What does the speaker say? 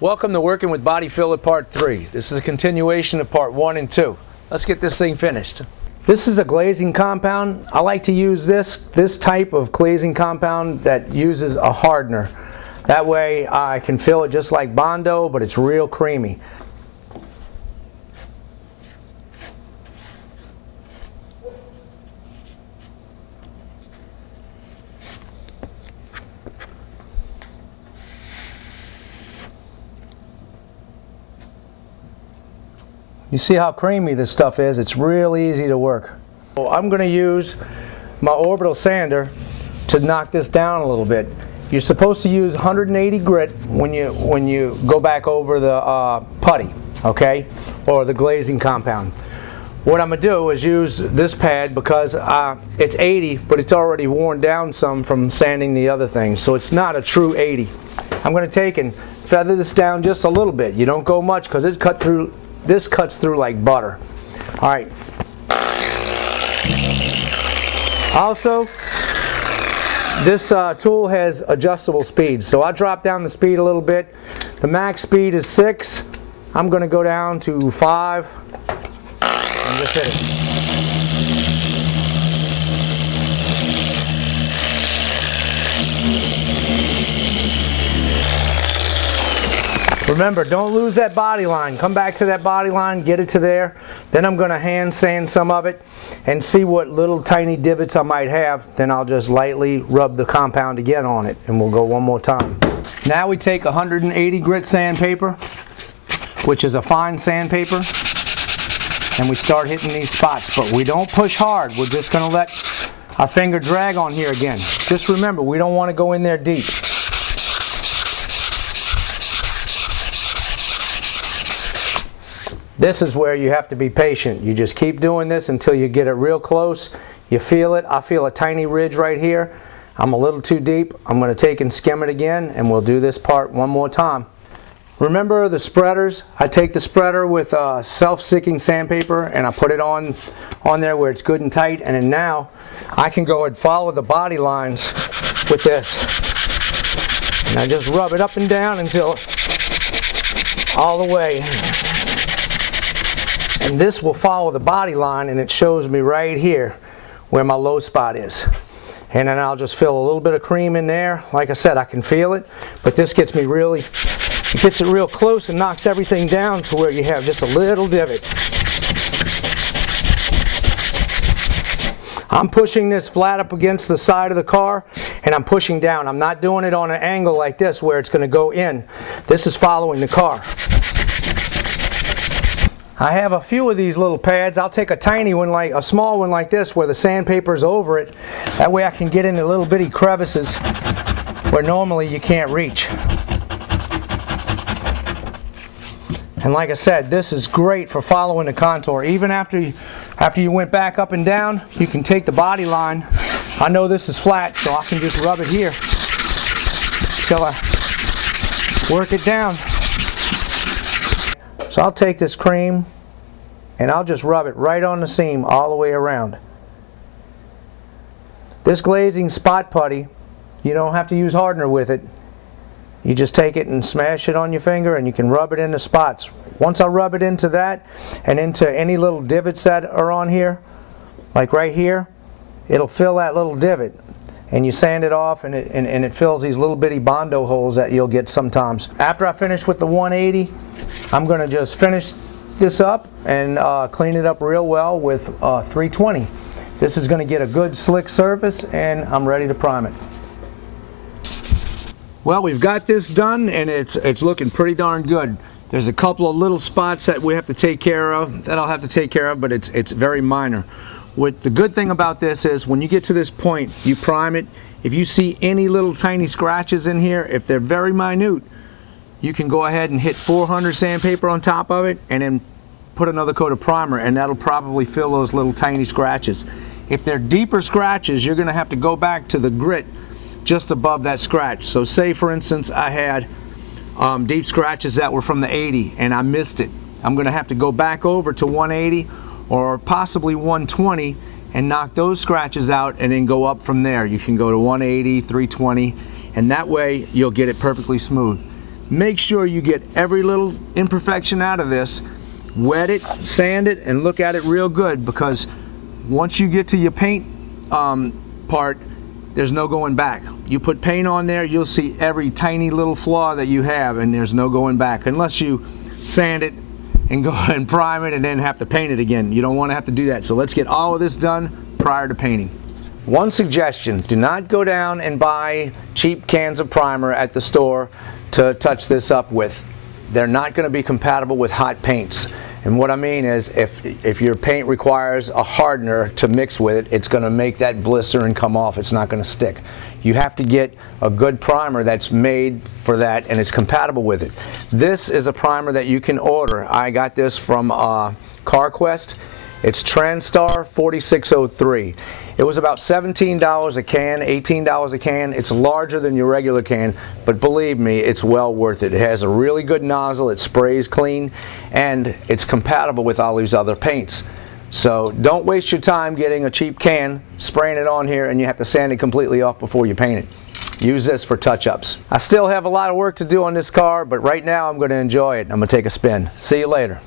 Welcome to Working with Body Filler Part 3. This is a continuation of Part 1 and 2. Let's get this thing finished. This is a glazing compound. I like to use this type of glazing compound that uses a hardener. That way I can fill it just like Bondo, but it's real creamy. You see how creamy this stuff is? It's real easy to work. So I'm going to use my orbital sander to knock this down a little bit. You're supposed to use 180 grit when you go back over the putty, okay, or the glazing compound. What I'm going to do is use this pad because it's 80, but it's already worn down some from sanding the other things, so it's not a true 80. I'm going to take and feather this down just a little bit. You don't go much because it's cut through. This cuts through like butter. All right. Also, this tool has adjustable speed, so I drop down the speed a little bit. The max speed is 6. I'm going to go down to 5 and just hit it. Remember, don't lose that body line. Come back to that body line, get it to there. Then I'm going to hand sand some of it and see what little tiny divots I might have. Then I'll just lightly rub the compound again on it, and we'll go one more time. Now we take 180 grit sandpaper, which is a fine sandpaper, and we start hitting these spots. But we don't push hard. We're just going to let our finger drag on here again. Just remember, we don't want to go in there deep. This is where you have to be patient. You just keep doing this until you get it real close. You feel it. I feel a tiny ridge right here. I'm a little too deep. I'm going to take and skim it again, and we'll do this part one more time. Remember the spreaders? I take the spreader with self-sticking sandpaper and I put it on there where it's good and tight, and then now I can go and follow the body lines with this. And I just rub it up and down until all the way. And this will follow the body line, and it shows me right here where my low spot is. And then I'll just fill a little bit of cream in there. Like I said, I can feel it, but this gets me really, it gets it real close and knocks everything down to where you have just a little divot. I'm pushing this flat up against the side of the car, and I'm pushing down. I'm not doing it on an angle like this where it's going to go in. This is following the car. I have a few of these little pads. I'll take a tiny one, like a small one like this, where the sandpaper's over it. That way I can get into little bitty crevices where normally you can't reach. And like I said, this is great for following the contour. Even after you went back up and down, you can take the body line. I know this is flat, so I can just rub it here till I work it down. So I'll take this cream and I'll just rub it right on the seam all the way around. This glazing spot putty, you don't have to use hardener with it. You just take it and smash it on your finger and you can rub it in the spots. Once I rub it into that and into any little divots that are on here, like right here, it'll fill that little divot. And you sand it off, and it fills these little bitty Bondo holes that you'll get sometimes. After I finish with the 180, I'm going to just finish this up and clean it up real well with 320. This is going to get a good slick surface, and I'm ready to prime it. Well, we've got this done, and it's looking pretty darn good. There's a couple of little spots that we have to take care of, that I'll have to take care of, but it's very minor. What the good thing about this is, when you get to this point, you prime it. If you see any little tiny scratches in here, if they're very minute, you can go ahead and hit 400 sandpaper on top of it and then put another coat of primer, and that'll probably fill those little tiny scratches. If they're deeper scratches, you're going to have to go back to the grit just above that scratch. So say for instance I had deep scratches that were from the 80 and I missed it. I'm going to have to go back over to 180 or possibly 120 and knock those scratches out and then go up from there. You can go to 180, 320, and that way you'll get it perfectly smooth. Make sure you get every little imperfection out of this. Wet it, sand it, and look at it real good, because once you get to your paint part, there's no going back. You put paint on there, you'll see every tiny little flaw that you have, and there's no going back unless you sand it and go and prime it and then have to paint it again. You don't want to have to do that. So let's get all of this done prior to painting. One suggestion: do not go down and buy cheap cans of primer at the store to touch this up with. They're not going to be compatible with hot paints. And what I mean is, if your paint requires a hardener to mix with it, it's going to make that blister and come off. It's not going to stick. You have to get a good primer that's made for that and it's compatible with it. This is a primer that you can order. I got this from CarQuest. It's Transtar 4603. It was about $17 a can, $18 a can. It's larger than your regular can, but believe me, it's well worth it. It has a really good nozzle, it sprays clean, and it's compatible with all these other paints. So don't waste your time getting a cheap can, spraying it on here, and you have to sand it completely off before you paint it. Use this for touch-ups. I still have a lot of work to do on this car, but right now I'm going to enjoy it. I'm going to take a spin. See you later.